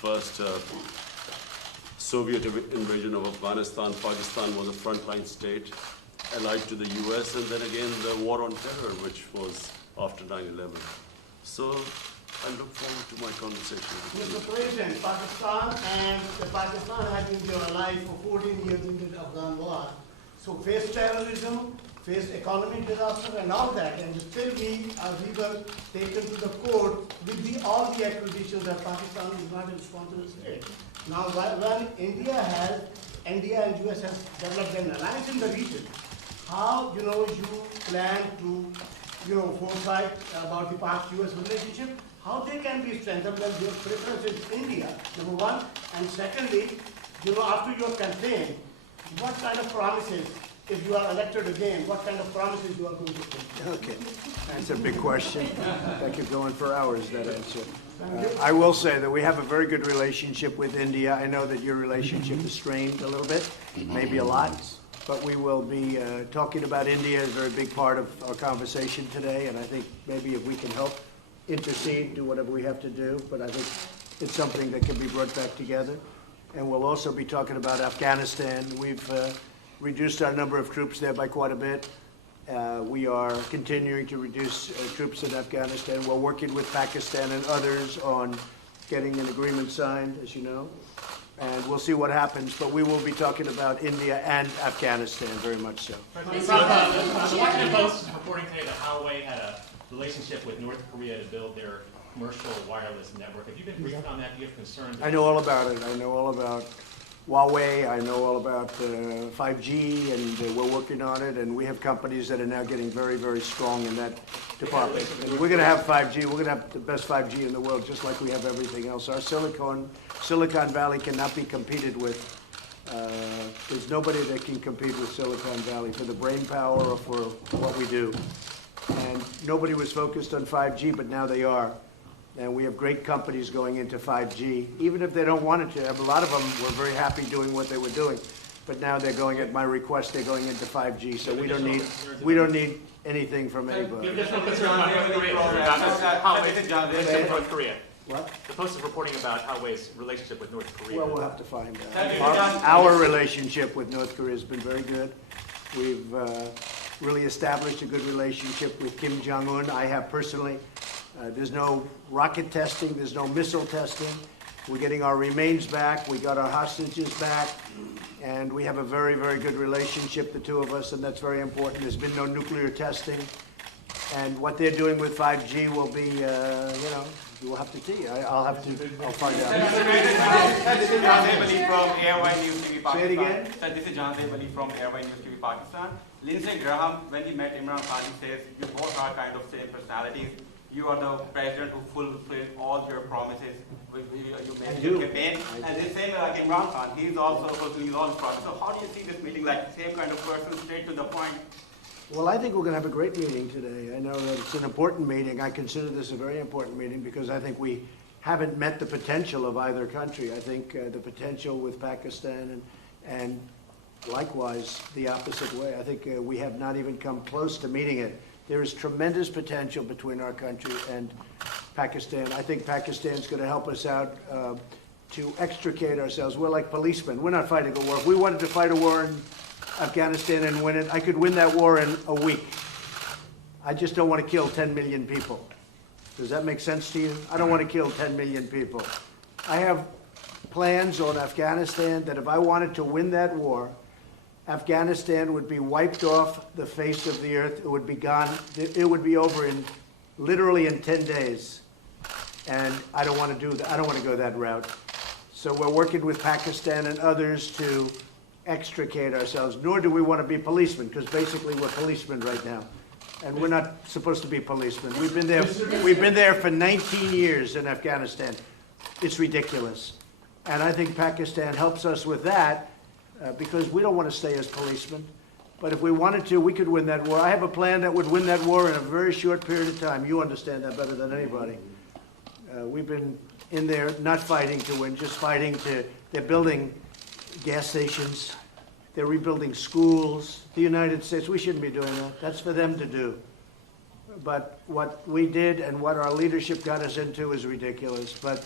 first Soviet invasion of Afghanistan. Pakistan was a frontline state allied to the US, and then again the war on terror, which was after 9/11. So I look forward to my conversation with you. Mr. President, Pakistan has been your ally for 14 years in the Afghan war. So faced terrorism, faced economic disaster and all that, and still we were taken to the court with all the accusations that Pakistan is not a responsible state. Now when India and US have developed an alliance in the region, how you plan to foresight about the past US relationship, how they can be strengthened when your preference is India, number one, and secondly, after your campaign, what kind of promises, if you are elected again, what kind of promises you are going to make? Okay, that's a big question. I could go on for hours, that answer. I will say that we have a very good relationship with India. I know that your relationship is strained a little bit, maybe a lot, but we will be talking about India as a very big part of our conversation today, and I think maybe if we can help intercede, do whatever we have to do, but I think it's something that can be brought back together. And we'll also be talking about Afghanistan. We've reduced our number of troops there by quite a bit. We are continuing to reduce troops in Afghanistan. We're working with Pakistan and others on getting an agreement signed, as you know. And we'll see what happens, but we will be talking about India and Afghanistan, very much so. The Washington Post is reporting today that Huawei had a relationship with North Korea to build their commercial wireless network. Have you been briefed on that? Do you have concerns? I know all about it. I know all about Huawei. I know all about 5G, and we're working on it. And we have companies that are now getting very, very strong in that department. And we're going to have 5G. We're going to have the best 5G in the world, just like we have everything else. Our Silicon Valley cannot be competed with. There's nobody that can compete with Silicon Valley for the brain power or for what we do. And nobody was focused on 5G, but now they are. And we have great companies going into 5G, even if they don't want it to. A lot of them were very happy doing what they were doing, but now they're going, at my request, they're going into 5G. So we don't need anything from anybody. There's no concern about North Korea. What? The Post is reporting about Huawei's relationship with North Korea. Well, we'll have to find out. Our relationship with North Korea has been very good. We've really established a good relationship with Kim Jong-un. I have personally. There's no rocket testing. There's no missile testing. We're getting our remains back. We got our hostages back. And we have a very, very good relationship, the two of us, and that's very important. There's been no nuclear testing. And what they're doing with 5G will be, we'll have to see. I'll find out. This is John Zabali from Airwine News TV Pakistan. Say it again. Sir, this is John Zabali from Airwine News TV Pakistan. Lindsey Graham, when he met Imran Khan, he says, you both are kind of same personalities. You are the president who fulfilled all your promises you made in your campaign. And the same like Imran Khan, he is also fulfilling all his promises. So how do you see this meeting, like same kind of person, straight to the point? Well, I think we're going to have a great meeting today. I know that it's an important meeting. I consider this a very important meeting because I think we haven't met the potential of either country. I think the potential with Pakistan and likewise the opposite way. I think we have not even come close to meeting it. There is tremendous potential between our country and Pakistan. I think Pakistan's going to help us out to extricate ourselves. We're like policemen. We're not fighting a war. If we wanted to fight a war in Afghanistan and win it, I could win that war in a week. I just don't want to kill 10 million people. Does that make sense to you? I don't want to kill 10 million people. I have plans on Afghanistan that if I wanted to win that war, Afghanistan would be wiped off the face of the earth. It would be gone. It would be over literally in 10 days. And I don't want to do that. I don't want to go that route. So we're working with Pakistan and others to extricate ourselves, nor do we want to be policemen, because basically we're policemen right now. And we're not supposed to be policemen. We've been there for 19 years in Afghanistan. It's ridiculous. And I think Pakistan helps us with that because we don't want to stay as policemen. But if we wanted to, we could win that war. I have a plan that would win that war in a very short period of time. You understand that better than anybody. We've been in there not fighting to win, just fighting to, they're building gas stations, they're rebuilding schools. The United States, we shouldn't be doing that. That's for them to do. But what we did and what our leadership got us into is ridiculous. But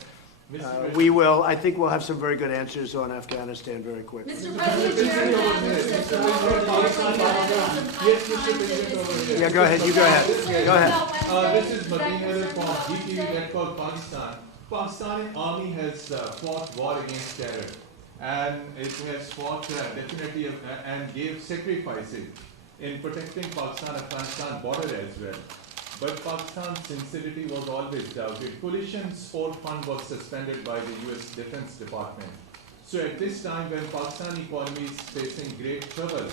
we will, I think we'll have some very good answers on Afghanistan very quickly. Mr. President, Chairman, says the law Yes, Mr. President, over here. Yeah, go ahead, you go ahead. Go ahead. This is Madinah from GTV Network Pakistan. Pakistani army has fought war against terror, and it has fought definitely and gave sacrifices in protecting Pakistan-Afghanistan border as well. But Pakistan's sincerity was always doubted. Coalition Support Fund was suspended by the US Defense Department. So at this time when Pakistani economy is facing great trouble,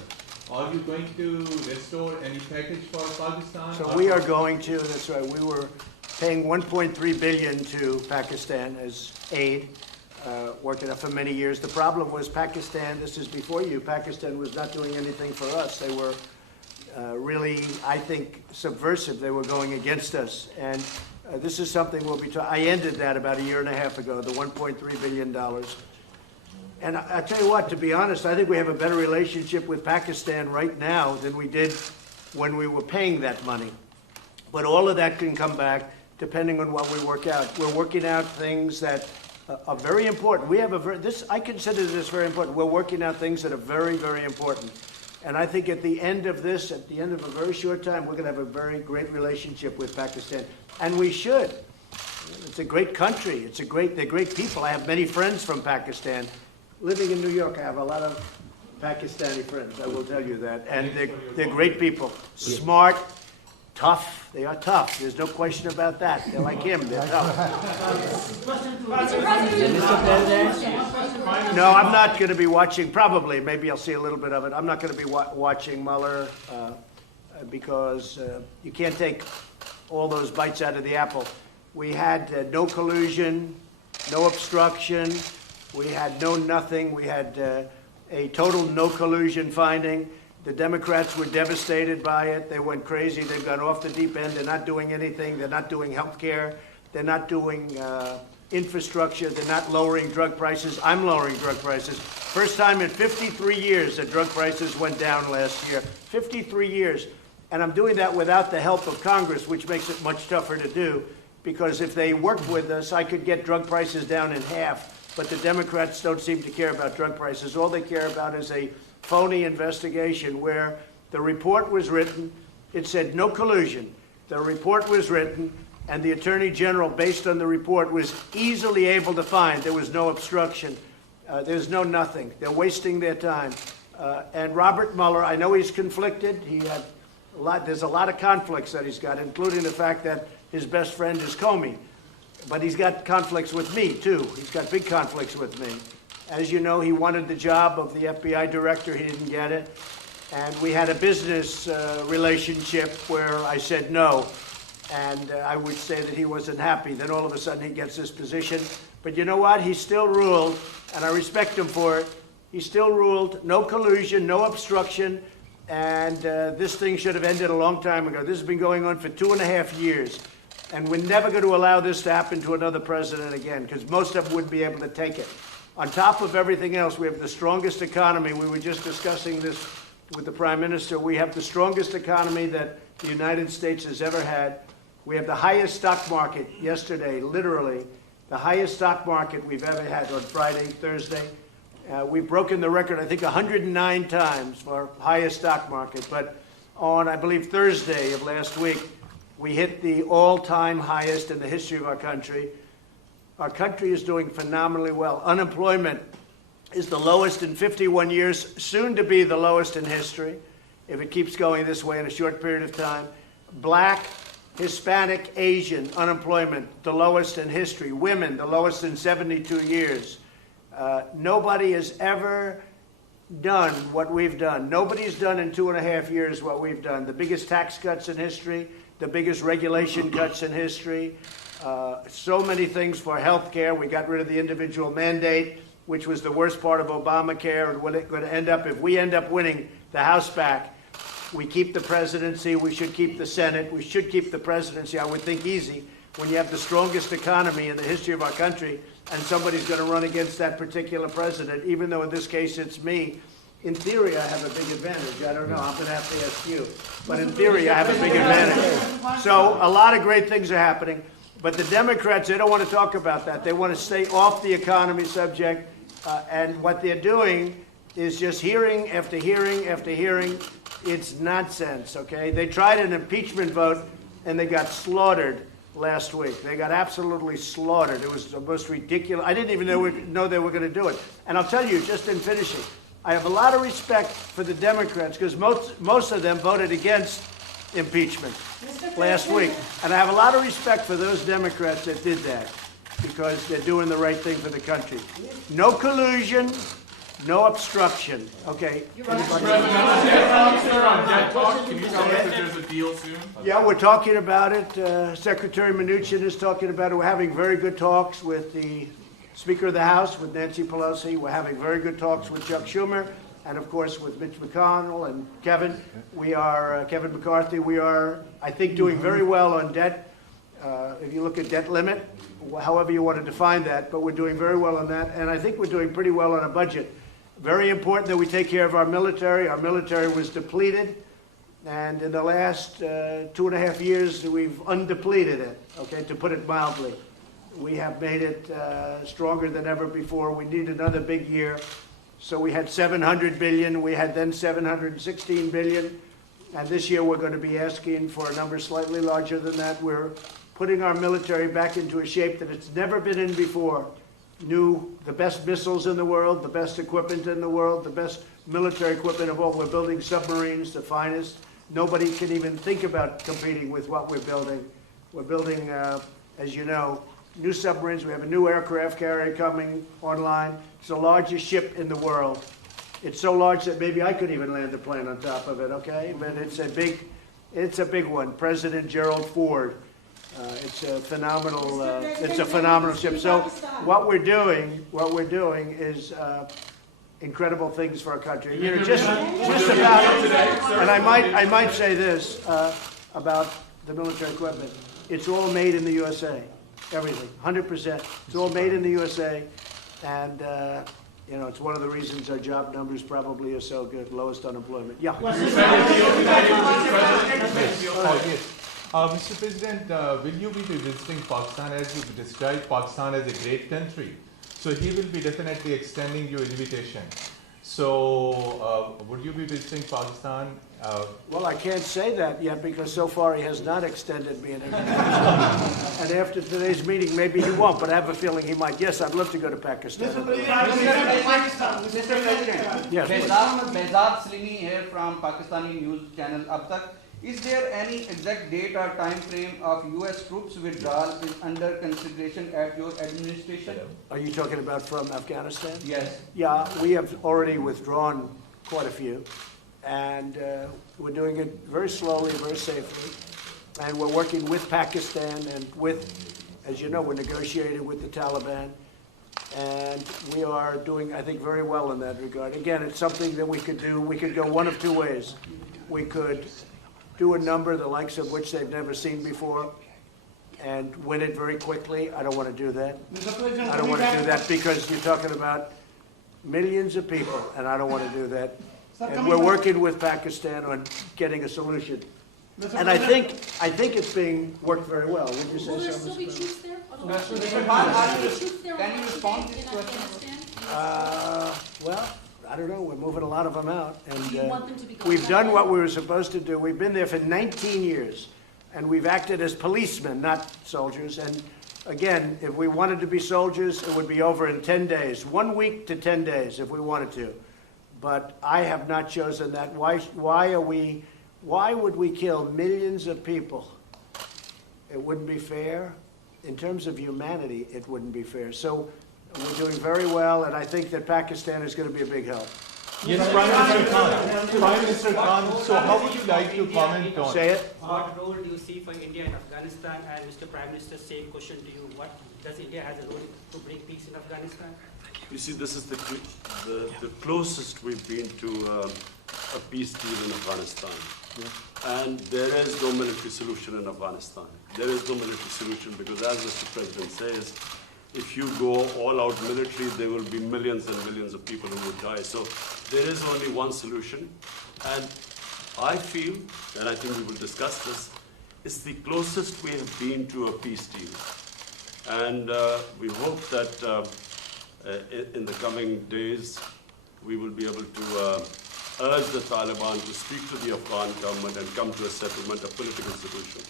are you going to restore any package for Pakistan? So we are going to, that's right, we were paying 1.3 billion to Pakistan as aid, working up for many years. The problem was Pakistan, this is before you, Pakistan was not doing anything for us. They were really, I think, subversive. They were going against us. And this is something we'll be I ended that about a year and a half ago, the $1.3 billion. And I tell you what, to be honest, I think we have a better relationship with Pakistan right now than we did when we were paying that money. But all of that can come back depending on what we work out. We're working out things that are very important. We have I consider this very important. We're working out things that are very, very important. And I think at the end of this, at the end of a very short time, we're going to have a very great relationship with Pakistan. And we should. It's a great country. They're great people. I have many friends from Pakistan. Living in New York, I have a lot of Pakistani friends, I will tell you that. And they're great people. Smart, tough. They are tough. There's no question about that. They're like him. They're tough. Mr. President. No, I'm not going to be watching, probably, maybe I'll see a little bit of it. I'm not going to be watching Mueller because you can't take all those bites out of the apple. We had no collusion, no obstruction. We had no nothing. We had a total no collusion finding. The Democrats were devastated by it. They went crazy. They've gone off the deep end. They're not doing anything. They're not doing health care. They're not doing infrastructure. They're not lowering drug prices. I'm lowering drug prices. First time in 53 years that drug prices went down last year. 53 years. And I'm doing that without the help of Congress, which makes it much tougher to do. Because if they worked with us, I could get drug prices down in half. But the Democrats don't seem to care about drug prices. All they care about is a phony investigation where the report was written. It said no collusion. The report was written, and the Attorney General, based on the report, was easily able to find there was no obstruction. There's no nothing. They're wasting their time. And Robert Mueller, I know he's conflicted. There's a lot of conflicts that he's got, including the fact that his best friend is Comey. But he's got conflicts with me, too. He's got big conflicts with me. As you know, he wanted the job of the FBI director. He didn't get it. And we had a business relationship where I said no. And I would say that he wasn't happy. Then all of a sudden he gets this position. But you know what? He still ruled, and I respect him for it. He still ruled no collusion, no obstruction. And this thing should have ended a long time ago. This has been going on for 2.5 years. And we're never going to allow this to happen to another president again, because most of them wouldn't be able to take it. On top of everything else, we have the strongest economy. We were just discussing this with the Prime Minister. We have the strongest economy that the United States has ever had. We have the highest stock market yesterday, literally, the highest stock market we've ever had on Friday, Thursday. We've broken the record, I think, 109 times for highest stock market. But on, I believe, Thursday of last week, we hit the all-time highest in the history of our country. Our country is doing phenomenally well. Unemployment is the lowest in 51 years, soon to be the lowest in history, if it keeps going this way in a short period of time. Black, Hispanic, Asian unemployment, the lowest in history. Women, the lowest in 72 years. Nobody has ever done what we've done. Nobody's done in 2.5 years what we've done. The biggest tax cuts in history, the biggest regulation cuts in history, so many things for health care. We got rid of the individual mandate, which was the worst part of Obamacare. And what it's going to end up, if we end up winning the House back, we keep the presidency, we should keep the Senate, we should keep the presidency, I would think easy, when you have the strongest economy in the history of our country, and somebody's going to run against that particular president, even though in this case it's me. In theory, I have a big advantage. I don't know. I'm going to have to ask you. But in theory, I have a big advantage. So a lot of great things are happening. But the Democrats, they don't want to talk about that. They want to stay off the economy subject. And what they're doing is just hearing after hearing after hearing. It's nonsense, okay? They tried an impeachment vote, and they got slaughtered last week. They got absolutely slaughtered. It was the most ridiculous. I didn't even know they were going to do it. And I'll tell you, just in finishing, I have a lot of respect for the Democrats because most of them voted against impeachment last week. And I have a lot of respect for those Democrats that did that because they're doing the right thing for the country. No collusion, no obstruction, okay? President, sir, on debt talk, can you tell us if there's a deal soon? Yeah, we're talking about it. Secretary Mnuchin is talking about it. We're having very good talks with the Speaker of the House, with Nancy Pelosi. We're having very good talks with Chuck Schumer, and of course with Mitch McConnell and Kevin. We are, Kevin McCarthy, we are, I think, doing very well on debt. If you look at debt limit, however you want to define that, but we're doing very well on that. And I think we're doing pretty well on a budget. Very important that we take care of our military. Our military was depleted, and in the last 2.5 years, we've undepleted it, okay, to put it mildly. We have made it stronger than ever before. We need another big year. So we had $700 billion. We had then $716 billion. And this year, we're going to be asking for a number slightly larger than that. We're putting our military back into a shape that it's never been in before. The best missiles in the world, the best equipment in the world, the best military equipment of all. We're building submarines, the finest. Nobody can even think about competing with what we're building. We're building, as you know, new submarines. We have a new aircraft carrier coming online. It's the largest ship in the world. It's so large that maybe I could even land a plane on top of it, okay? But it's a big one. President Gerald Ford. It's a phenomenal ship. So what we're doing is incredible things for our country. You know, just about, and I might say this about the military equipment. It's all made in the USA. Everything, 100%. It's all made in the USA, and you know, it's one of the reasons our job numbers probably are so good, lowest unemployment. Yeah. Mr. President, will you be visiting Pakistan as you described Pakistan as a great country? So he will be definitely extending you invitation. So would you be visiting Pakistan? Well, I can't say that yet because so far he has not extended me an invitation. And after today's meeting, maybe he won't, but I have a feeling he might. Yes, I'd love to go to Pakistan. Mr. President, Yes, Behzad Salimi here from Pakistani news channel Ab Tak. Is there any exact date or time frame of U.S. troops withdrawal is under consideration at your administration? Are you talking about from Afghanistan? Yes. Yeah, we have already withdrawn quite a few, and we're doing it very slowly, very safely, and we're working with Pakistan and with, as you know, we're negotiating with the Taliban, and we are doing, I think, very well in that regard. Again, it's something that we could do. We could go one of two ways. We could do a number the likes of which they've never seen before and win it very quickly. I don't want to do that. I don't want to do that because you're talking about millions of people, and I don't want to do that. And we're working with Pakistan on getting a solution. And I think it's being worked very well. Would you say Will there so? still be troops there? Can you respond to this in question? Afghanistan? Well, I don't know. We're moving a lot of them out. And Do you want them to be gone we've that done way? what we were supposed to do. We've been there for 19 years, and we've acted as policemen, not soldiers. And again, if we wanted to be soldiers, it would be over in 10 days, 1 week to 10 days if we wanted to. But I have not chosen that. Why would we kill millions of people? It wouldn't be fair. In terms of humanity, it wouldn't be fair. So we're doing very well, and I think that Pakistan is going to be a big help. Yes, Prime Minister Khan. Prime Minister Khan, so how would you like to comment on? Say it. What role do you see for India in Afghanistan? And Mr. Prime Minister, same question to you. What does India has a role to bring peace in Afghanistan? You see, this is the closest we've been to a peace deal in Afghanistan. And there is no military solution in Afghanistan. There is no military solution because, as Mr. President says, if you go all out military, there will be millions and millions of people who would die. So there is only one solution. And I feel, and I think we will discuss this, it's the closest we have been to a peace deal. And we hope that in the coming days, we will be able to urge the Taliban to speak to the Afghan government and come to a settlement, a political solution.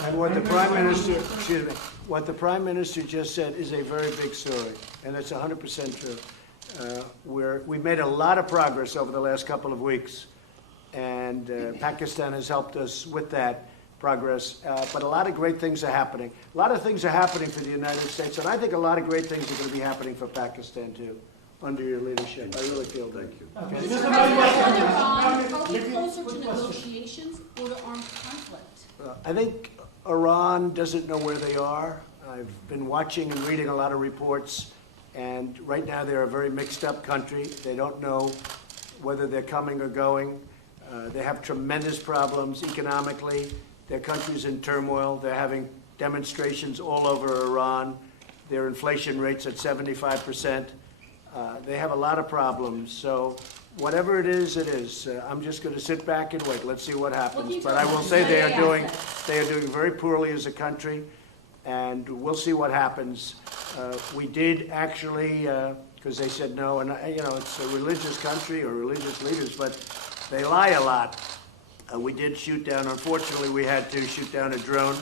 And what the Prime Minister, excuse me, what the Prime Minister just said is a very big story, and it's 100% true. We've made a lot of progress over the last couple of weeks, and Pakistan has helped us with that progress. But a lot of great things are happening. A lot of things are happening for the United States, and I think a lot of great things are going to be happening for Pakistan too, under your leadership. I really feel that. Thank you. Okay. Are we closer to negotiations or to armed conflict? I think Iran doesn't know where they are. I've been watching and reading a lot of reports, and right now they're a very mixed up country. They don't know whether they're coming or going. They have tremendous problems economically. Their country's in turmoil. They're having demonstrations all over Iran. Their inflation rate's at 75%. They have a lot of problems. So whatever it is, it is. I'm just going to sit back and wait. Let's see what happens. But I will say they are doing very poorly as a country, and we'll see what happens. We did actually, because they said no, and it's a religious country or religious leaders, but they lie a lot. We did shoot down. Unfortunately, we had to shoot down a drone.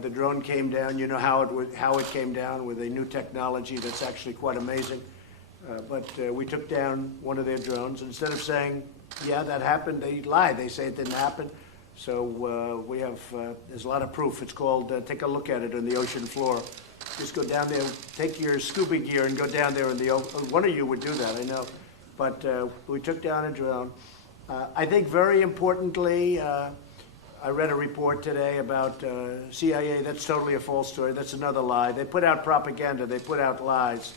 The drone came down. You know how it came down, with a new technology that's actually quite amazing. But we took down one of their drones. Instead of saying, yeah, that happened, they lie. They say it didn't happen. So we have, there's a lot of proof. It's called, take a look at it on the ocean floor. Just go down there, take your scuba gear and go down there in the ocean. One of you would do that, I know. But we took down a drone. I think very importantly, I read a report today about CIA. That's totally a false story. That's another lie. They put out propaganda. They put out lies.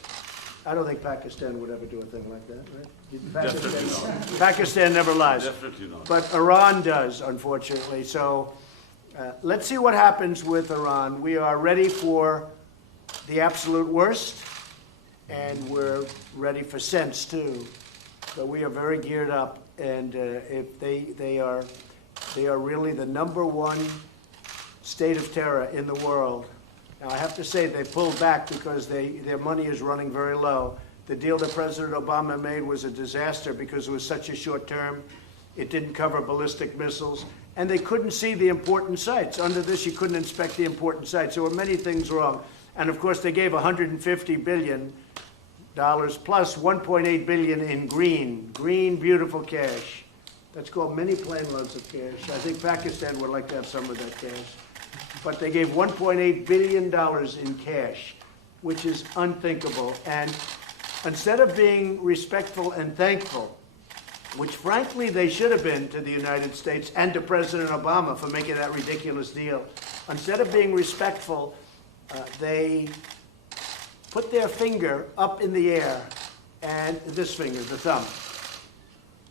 I don't think Pakistan would ever do a thing like that, right? Definitely not. Pakistan never lies. Definitely not. But Iran does, unfortunately. So let's see what happens with Iran. We are ready for the absolute worst, and we're ready for sense, too. So we are very geared up, and if they are really the #1 state of terror in the world. Now, I have to say they pulled back because their money is running very low. The deal that President Obama made was a disaster because it was such a short term. It didn't cover ballistic missiles, and they couldn't see the important sites. Under this, you couldn't inspect the important sites. There were many things wrong. And of course, they gave $150 billion plus $1.8 billion in green, beautiful cash. That's called many plane loads of cash. I think Pakistan would like to have some of that cash. But they gave $1.8 billion in cash, which is unthinkable. And instead of being respectful and thankful, which frankly they should have been to the United States and to President Obama for making that ridiculous deal, instead of being respectful, they put their finger up in the air, and this finger, the thumb,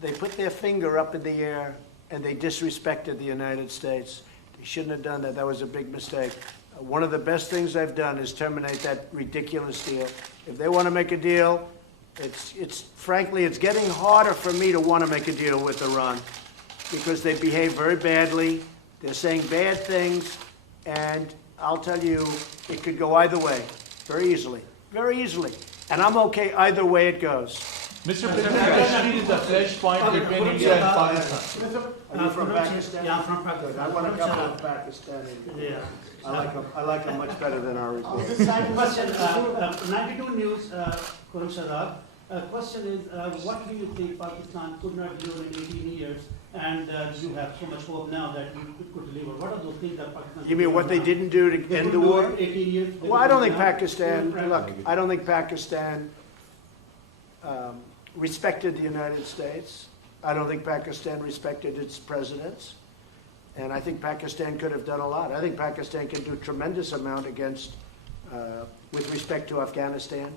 they put their finger up in the air and they disrespected the United States. They shouldn't have done that. That was a big mistake. One of the best things they've done is terminate that ridiculous deal. If they want to make a deal, frankly, it's getting harder for me to want to make a deal with Iran because they behave very badly. They're saying bad things, and I'll tell you, it could go either way, very easily. And I'm okay either way it goes. Mr. President, Kashmir is the flashpoint between India and Pakistan. Are you from Pakistan? Yeah, I'm from Pakistan. I want to couple of Pakistani. Yeah. I like them much better than our report. This side question, 92 News, Khurram Shadab. Question is, what do you think Pakistan could not deliver in 18 years, and you have so much hope now that you could deliver? What are those things that Pakistan? You mean what they didn't do to end the war? 18 years. Well, I don't think Pakistan, look, I don't think Pakistan respected the United States. I don't think Pakistan respected its presidents. And I think Pakistan could have done a lot. I think Pakistan can do a tremendous amount with respect to Afghanistan.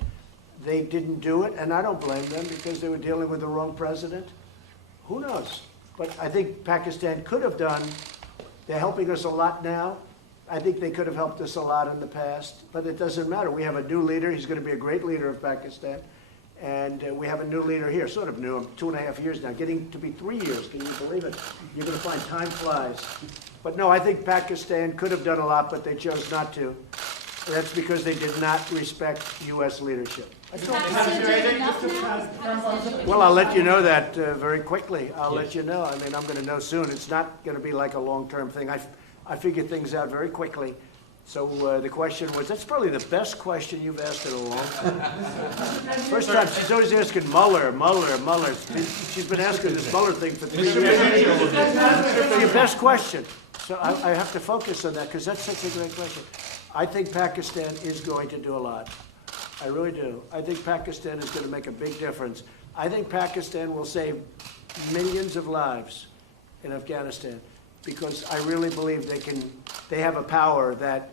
They didn't do it, and I don't blame them because they were dealing with the wrong president. Who knows? But I think Pakistan could have done. They're helping us a lot now. I think they could have helped us a lot in the past, but it doesn't matter. We have a new leader. He's going to be a great leader of Pakistan. And we have a new leader here, sort of new, 2.5 years now, getting to be 3 years. Can you believe it? You're going to find time flies. But no, I think Pakistan could have done a lot, but they chose not to. That's because they did not respect U.S. leadership. Well, I'll let you know that very quickly. I'll let you know. I mean, I'm going to know soon. It's not going to be like a long-term thing. I figure things out very quickly. So the question was, that's probably the best question you've asked in a long time. First time, she's always asking Mueller. She's been asking this Mueller thing for 3 years. It's your best question. So I have to focus on that because that's such a great question. I think Pakistan is going to do a lot. I really do. I think Pakistan is going to make a big difference. I think Pakistan will save millions of lives in Afghanistan because I really believe they have a power that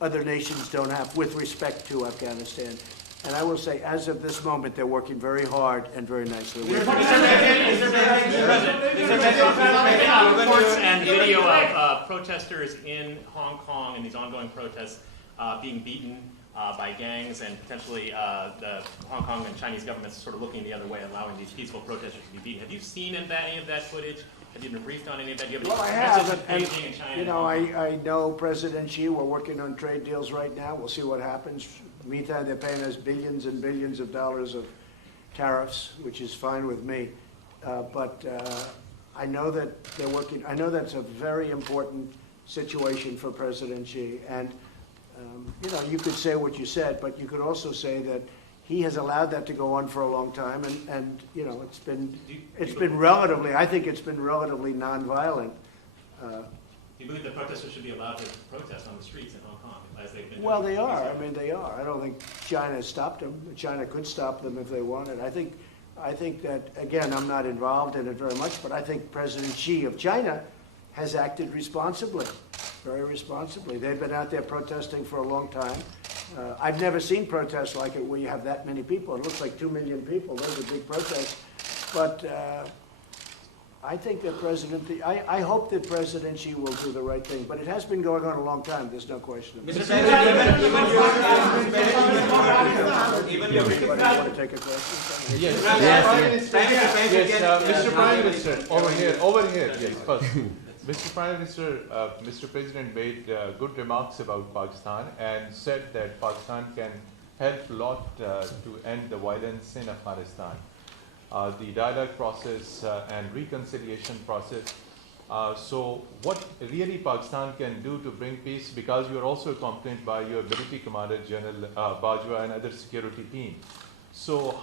other nations don't have with respect to Afghanistan. And I will say, as of this moment, they're working very hard and very nicely. Reports and video of protesters in Hong Kong and these ongoing protests being beaten by gangs and potentially the Hong Kong and Chinese governments sort of looking the other way, allowing these peaceful protesters to be beaten. Have you seen any of that footage? Have you been briefed on any of that? Do you have any Well, I have. Beijing and China? You know, I know President Xi. We're working on trade deals right now. We'll see what happens. Meantime, they're paying us billions and billions of dollars of tariffs, which is fine with me. But I know that they're working. I know that's a very important situation for President Xi. And you know, you could say what you said, but you could also say that he has allowed that to go on for a long time, and you know, it's been relatively. I think it's been relatively nonviolent. Do you believe that protesters should be allowed to protest on the streets in Hong Kong as they've been? Well, they are. I mean, they are. I don't think China stopped them. China could stop them if they wanted. I think that, again, I'm not involved in it very much, but I think President Xi of China has acted responsibly, very responsibly. They've been out there protesting for a long time. I've never seen protests like it where you have that many people. It looks like 2 million people. Those are big protests. But I think that I hope that President Xi will do the right thing. But it has been going on a long time. There's no question. Anybody want to take a question? Yes, Mr. Prime Minister, over here, yes, first. Mr. Prime Minister, Mr. President made good remarks about Pakistan and said that Pakistan can help a lot to end the violence in Afghanistan. The dialogue process and reconciliation process. So what really Pakistan can do to bring peace, because you are also accompanied by your military commander, General Bajwa, and other security team. So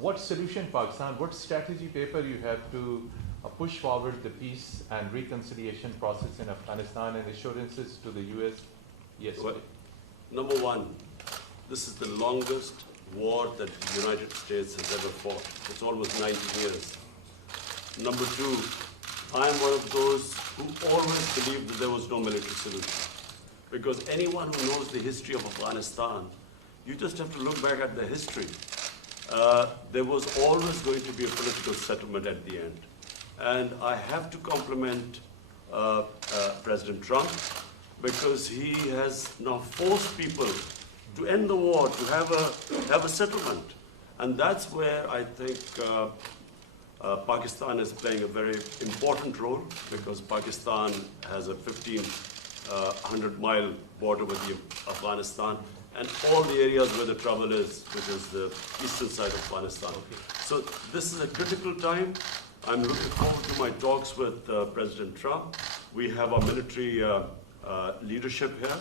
what solution Pakistan, what strategy paper you have to push forward the peace and reconciliation process in Afghanistan and assurances to the U.S.? Yes. Well, number one, this is the longest war that the United States has ever fought. It's almost 90 years. Number two, I am one of those who always believed that there was no military solution. Because anyone who knows the history of Afghanistan, you just have to look back at the history. There was always going to be a political settlement at the end. And I have to compliment President Trump because he has now forced people to end the war, to have a settlement. And that's where I think Pakistan is playing a very important role, because Pakistan has a 1,500-mile border with Afghanistan and all the areas where the trouble is, which is the eastern side of Afghanistan. Okay. So this is a critical time. I'm looking forward to my talks with President Trump. We have our military leadership here,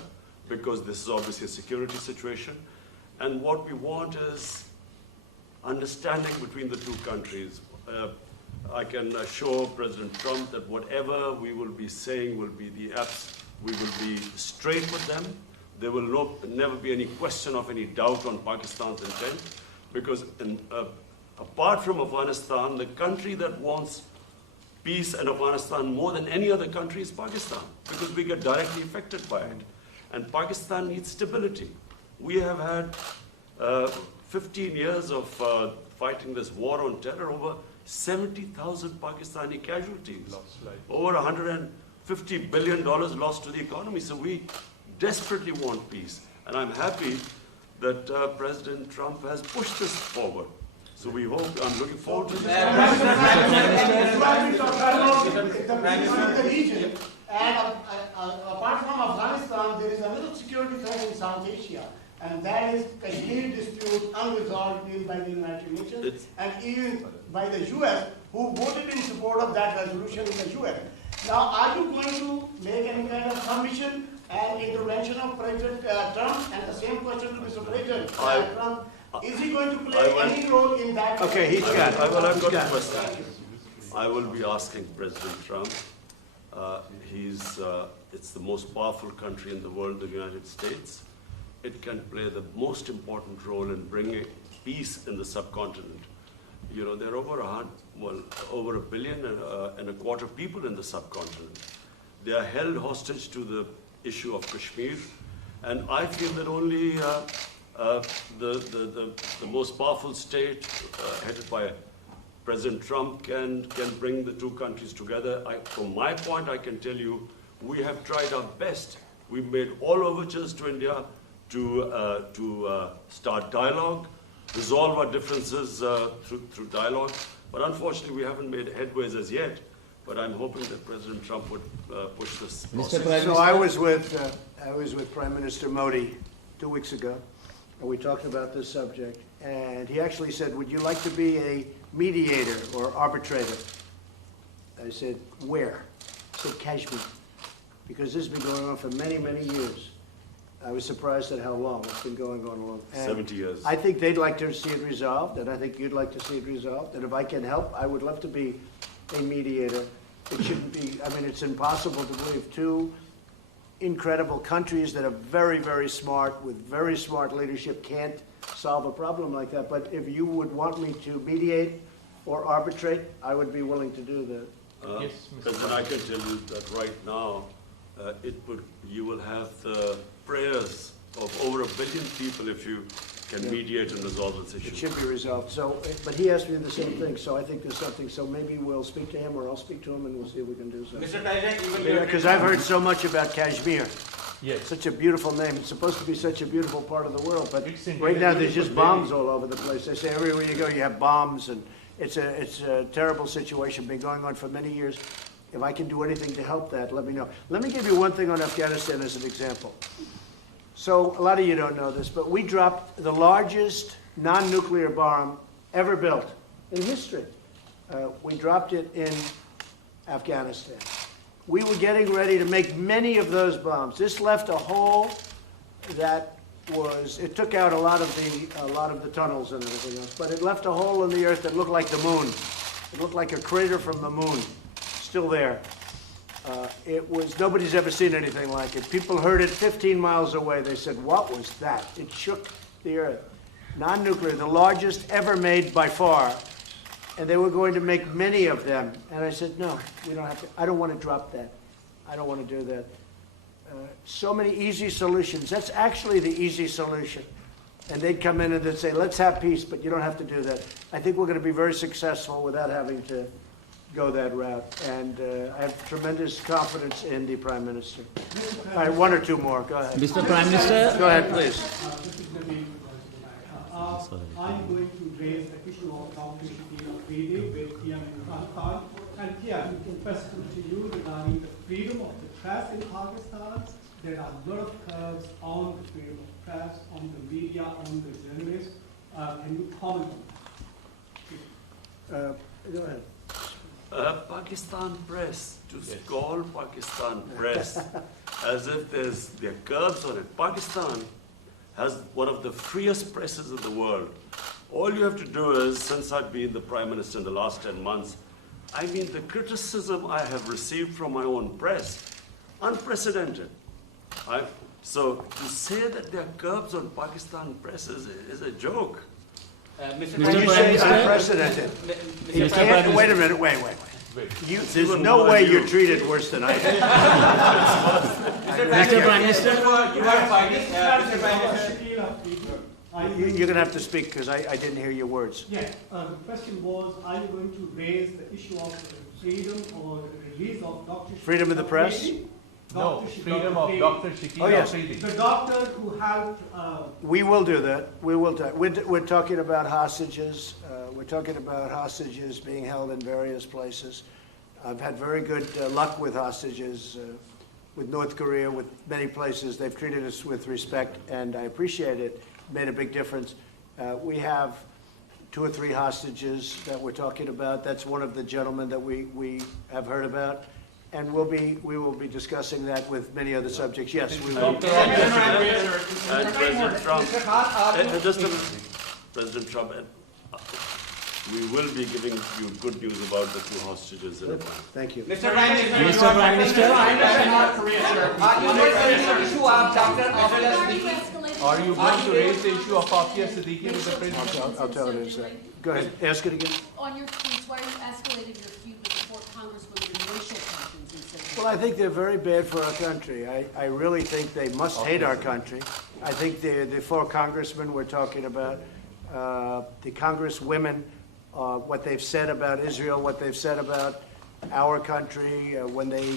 because this is obviously a security situation. And what we want is understanding between the two countries. I can assure President Trump that whatever we will be saying will be we will be straight with them. There will never be any question of any doubt on Pakistan's intent, because apart from Afghanistan, the country that wants peace in Afghanistan more than any other country is Pakistan, because we get directly affected by it. And Pakistan needs stability. We have had 15 years of fighting this war on terror, over 70,000 Pakistani casualties, over $150 billion lost to the economy. So we desperately want peace. And I'm happy that President Trump has pushed this forward. So we hope, I'm looking forward to this. The region, and apart from Afghanistan, there is another security threat in South Asia, and that is Kashmir dispute unresolved even by the United Nations and even by the US, who voted in support of that resolution in the US. Now, are you going to make any kind of submission and intervention of President Trump? And the same question to Mr. President Trump. Is he going to play any role in that? Okay, he's got it. I've got a question. I will be asking President Trump. It's the most powerful country in the world, the United States. It can play the most important role in bringing peace in the subcontinent. You know, there are over a billion and a quarter people in the subcontinent. They are held hostage to the issue of Kashmir, and I feel that only the most powerful state, headed by President Trump, can bring the two countries together. From my point, I can tell you, we have tried our best. We've made all overtures to India to start dialogue, resolve our differences through dialogue. But unfortunately, we haven't made headways as yet. But I'm hoping that President Trump would push this process. So I was with Prime Minister Modi 2 weeks ago, and we talked about this subject. And he actually said, "Would you like to be a mediator or arbitrator?" I said, "Where?" He said, "Kashmir," because this has been going on for many, many years. I was surprised at how long it's been going on long. And 70 years. I think they'd like to see it resolved, and I think you'd like to see it resolved. And if I can help, I would love to be a mediator. It shouldn't be, I mean, it's impossible to believe two incredible countries that are very, very smart, with very smart leadership, can't solve a problem like that. But if you would want me to mediate or arbitrate, I would be willing to do that. Yes, Mr. President, I can tell you that right now, you will have the prayers of over 1 billion people if you can mediate and resolve this issue. It should be resolved. So, but he asked me the same thing, so I think there's something. So maybe we'll speak to him, or I'll speak to him, and we'll see if we can do something. Mr. President, Because I've heard so much about Kashmir. Yes. Such a beautiful name. It's supposed to be such a beautiful part of the world, but It's indeed right a now there's beautiful just bombs all over the place. They say everywhere you go you have bombs, and it's a terrible situation. Been going on for many years. If I can do anything to help that, let me know. Let me give you one thing on Afghanistan as an example. So a lot of you don't know this, but we dropped the largest non-nuclear bomb ever built in history. We dropped it in Afghanistan. We were getting ready to make many of those bombs. This left a hole that was, it took out a lot of the tunnels and everything else, but it left a hole in the earth that looked like the moon. It looked like a crater from the moon, still there. Nobody's ever seen anything like it. People heard it 15 miles away. They said, "What was that?" It shook the earth. Non-nuclear, the largest ever made by far. And they were going to make many of them. And I said, "No, we don't have to. I don't want to drop that. I don't want to do that." So many easy solutions. That's actually the easy solution. And they'd come in and they'd say, "Let's have peace, but you don't have to do that." I think we're going to be very successful without having to go that route. And I have tremendous confidence in the Prime Minister. All right, one or two more. Go ahead. Mr. Prime Minister. Go ahead, please. I'm going to raise the issue of competition of reading with PM Imran Khan. And here, question to you regarding the freedom of the press in Pakistan. There are a lot of curves on the freedom of the press, on the media, on the journalists. Can you comment on that? Go ahead. Pakistan press, to call Pakistan press as if there are curbs on it. Pakistan has one of the freest presses in the world. All you have to do is, since I've been the Prime Minister in the last 10 months, I mean, the criticism I have received from my own press, unprecedented. So to say that there are curbs on Pakistan press is a joke. Mr. When you say unprecedented, you can't, wait a minute, wait. There's no way you're treated worse than I am. Mr. Prime Minister. You are fighting, Mr. Prime Minister. You're going to have to speak because I didn't hear your words. Yeah, the question was, are you going to raise the issue of freedom or release of Dr. Freedom of the press? No, freedom of Dr. Shakil Oh, yes. Afridi. The doctor who helped. We will do that. We will do it. We're talking about hostages. We're talking about hostages being held in various places. I've had very good luck with hostages, with North Korea, with many places. They've treated us with respect, and I appreciate it. Made a big difference. We have 2 or 3 hostages that we're talking about. That's one of the gentlemen that we have heard about. And we will be discussing that with many other subjects. Yes, we will. And President Trump, just a minute. President Trump, we will be giving you good news about the 2 hostages in advance. Thank you. Mr. Prime Minister, Are you going to raise the issue of Afia Siddiqui with the president? I'll tell it in a second. Go ahead, ask it again. On your tweets, why are you escalating your feud with the 4 congresswomen and racial tensions instead of... Well, I think they're very bad for our country. I really think they must hate our country. I think the 4 congressmen we're talking about, the congresswomen, what they've said about Israel, what they've said about our country, when they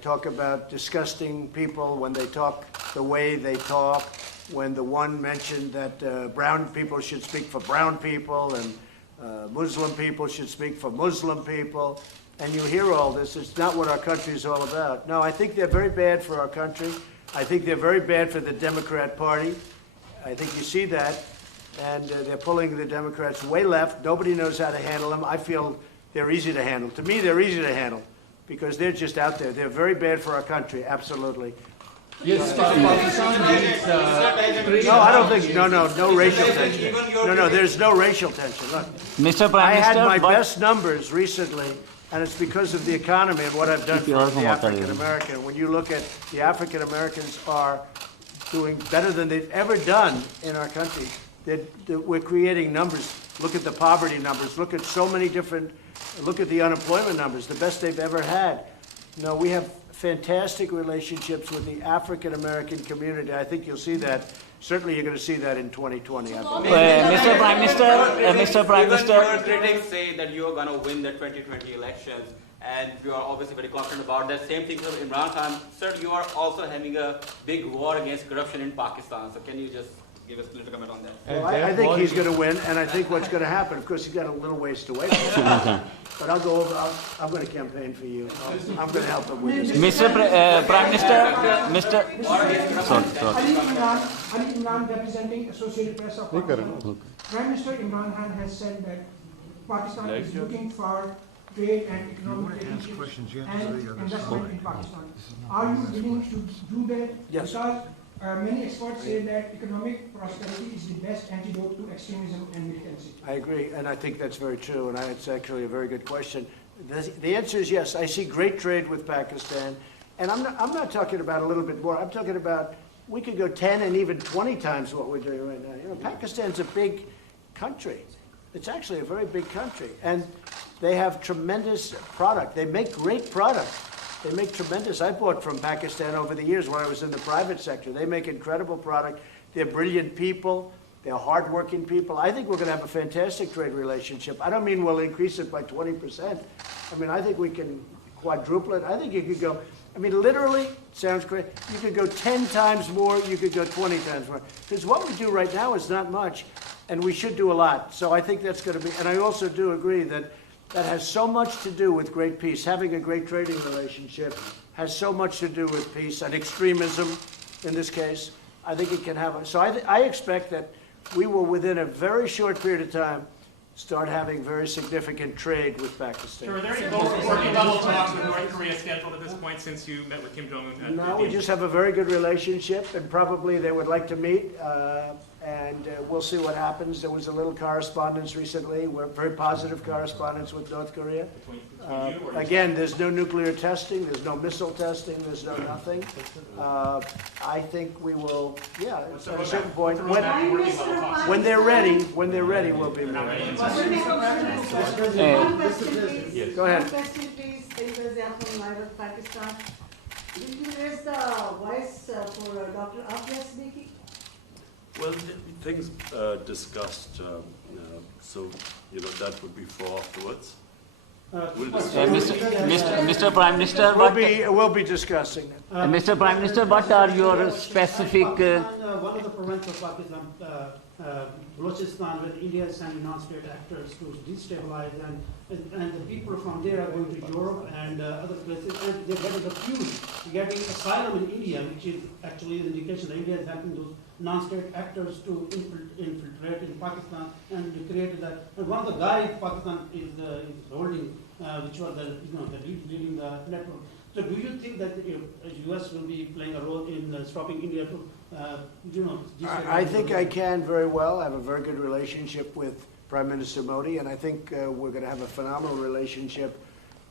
talk about disgusting people, when they talk the way they talk, when the one mentioned that brown people should speak for brown people and Muslim people should speak for Muslim people, and you hear all this, it's not what our country is all about. No, I think they're very bad for our country. I think they're very bad for the Democrat Party. I think you see that, and they're pulling the Democrats way left. Nobody knows how to handle them. I feel they're easy to handle. To me, they're easy to handle because they're just out there. They're very bad for our country, absolutely. Yes, Pakistan needs No, I don't think, no racial tension. No, there's no racial tension. Look, Mr. Prime I Minister, had my but- best numbers recently, and it's because of the economy and what I've done for the African American. When you look at the African Americans are doing better than they've ever done in our country. We're creating numbers. Look at the poverty numbers. Look at so many different, look at the unemployment numbers, the best they've ever had. No, we have fantastic relationships with the African American community. I think you'll see that. Certainly you're going to see that in 2020. I believe. Mr. Prime Minister, Mr. Prime Even Minister. your critics say that you are going to win the 2020 elections, and you are obviously very confident about that. Same thing with Imran Khan. Sir, you are also having a big war against corruption in Pakistan. So can you just give us a little comment on that? Well, I think he's going to win, and I think what's going to happen, of course, he's got a little ways to wait. But I'll go over, I'm going to campaign for you. I'm going to help him with this. Mr. Prime Minister, Mr. Ali Imran representing Associated Press of Pakistan. Prime Minister Imran Khan has said that Pakistan is looking for trade and economic relationships and investment in Pakistan. Are you willing to do that? Yes. Because many experts say that economic prosperity is the best antidote to extremism and militancy. I agree, and I think that's very true, and it's actually a very good question. The answer is yes. I see great trade with Pakistan, and I'm not talking about a little bit more. I'm talking about we could go 10 and even 20 times what we're doing right now. You know, Pakistan's a big country. It's actually a very big country, and they have tremendous product. They make great product. They make tremendous. I bought from Pakistan over the years when I was in the private sector. They make incredible product. They're brilliant people. They're hardworking people. I think we're going to have a fantastic trade relationship. I don't mean we'll increase it by 20%. I mean, I think we can quadruple it. I think you could go, I mean, literally, sounds great. You could go 10 times more. You could go 20 times more. Because what we do right now is not much, and we should do a lot. So I think that's going to be, and I also do agree that that has so much to do with great peace. Having a great trading relationship has so much to do with peace and extremism in this case. I think it can have, so I expect that we will, within a very short period of time, start having very significant trade with Pakistan. Sure, are there any working level talks with North Korea scheduled at this point since you met with Kim Jong-un? No, we just have a very good relationship, and probably they would like to meet, and we'll see what happens. There was a little correspondence recently, very positive correspondence with North Korea. Again, there's no nuclear testing, there's no missile testing, there's no nothing. I think we will, at a certain point, when they're ready, we'll be meeting. Yes. Go ahead. One question, please. From Pakistan. Did you raise the voice for Dr. Afia Siddiqui? Well, things discussed, so, that would be for afterwards. Mr. Prime Minister, We'll be discussing it. Mr. Prime Minister, what are your specific? One of the provinces of Pakistan, Balochistan, where India is sending non-state actors to destabilize, and the people from there are going to Europe and other places, and they're getting refused getting asylum in India, which is actually an indication that India is helping those non-state actors to infiltrate in Pakistan and to create that. And one of the guys Pakistan is holding, which was leading the network. So do you think that the U.S. will be playing a role in stopping India to, I think I can very well. I have a very good relationship with Prime Minister Modi, and I think we're going to have a phenomenal relationship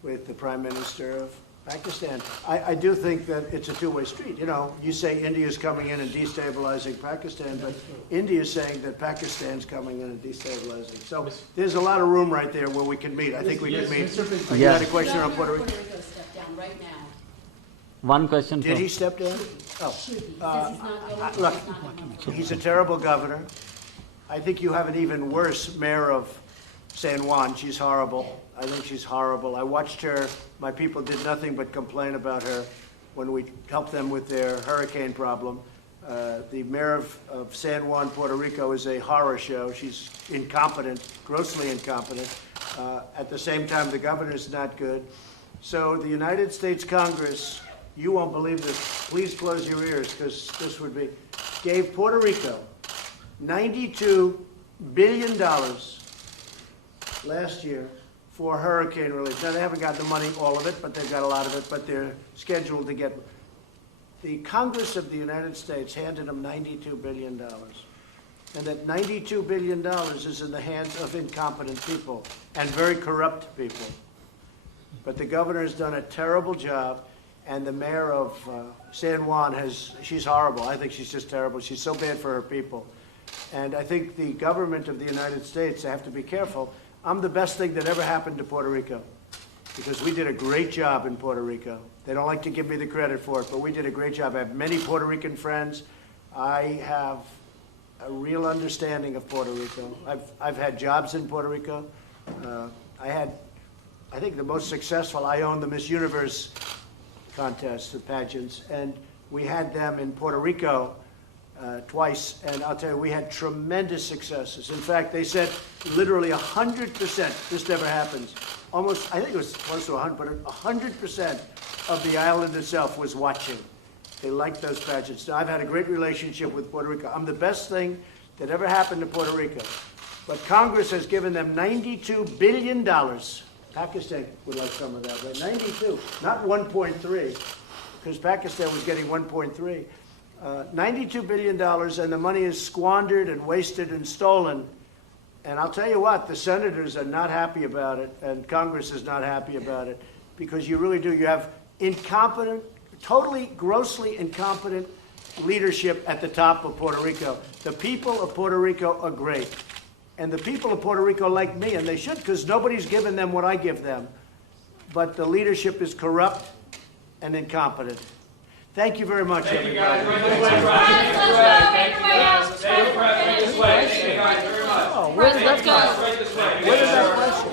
with the Prime Minister of Pakistan. I do think that it's a two-way street. You say India's coming in and destabilizing Pakistan, but India's saying that Pakistan's coming in and destabilizing. So there's a lot of room right there where we can meet. I think we can meet. You had a question on Puerto Rico? Step down right now. One question. Did he step down? Oh. Look, he's a terrible governor. I think you have an even worse mayor of San Juan. She's horrible. I think she's horrible. I watched her. My people did nothing but complain about her when we helped them with their hurricane problem. The mayor of San Juan, Puerto Rico, is a horror show. She's incompetent, grossly incompetent. At the same time, the governor's not good. So the United States Congress, you won't believe this. Please close your ears, because this would be, gave Puerto Rico $92 billion last year for hurricane relief. Now, they haven't got the money, all of it, but they've got a lot of it, but they're scheduled to get. The Congress of the United States handed them $92 billion. And that $92 billion is in the hands of incompetent people and very corrupt people. But the governor has done a terrible job, and the mayor of San Juan she's horrible. I think she's just terrible. She's so bad for her people. And I think the government of the United States, they have to be careful. I'm the best thing that ever happened to Puerto Rico, because we did a great job in Puerto Rico. They don't like to give me the credit for it, but we did a great job. I have many Puerto Rican friends. I have a real understanding of Puerto Rico. I've had jobs in Puerto Rico. I think the most successful, I owned the Miss Universe contest, the pageants, and we had them in Puerto Rico twice, and I'll tell you, we had tremendous successes. In fact, they said literally 100%, this never happens, almost, I think it was close to 100, but 100% of the island itself was watching. They liked those pageants. Now, I've had a great relationship with Puerto Rico. I'm the best thing that ever happened to Puerto Rico. But Congress has given them $92 billion. Pakistan would like some of that, right? 92, not 1.3, because Pakistan was getting 1.3. $92 billion, and the money is squandered and wasted and stolen. And I'll tell you what, the senators are not happy about it, and Congress is not happy about it, because you really do. You have incompetent, totally, grossly incompetent leadership at the top of Puerto Rico. The people of Puerto Rico are great. And the people of Puerto Rico like me, and they should, because nobody's given them what I give them. But the leadership is corrupt and incompetent. Thank you very much, everybody. Let's go. Where did that question?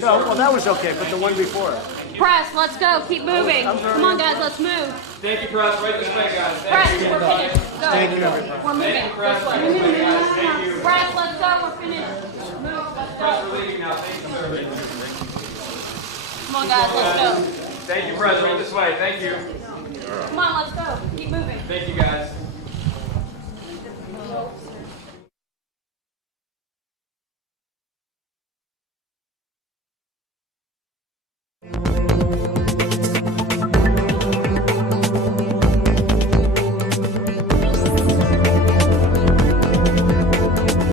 No, well, that was okay, but the one before it. Press, let's go. Keep moving. Come on, guys, let's move. Thank you, Press. Right this way, guys. Press, we're finished. Go. Thank you, everybody. We're moving. Thank you, Press. Right this way, guys. Thank you. Press, let's go. We're finished. Move, let's Press, go. we're leaving now. Thank you, sir. Come on, guys, let's go. Thank you, Press. Right this way. Thank you. Come on, let's go. Keep moving. Thank you, guys.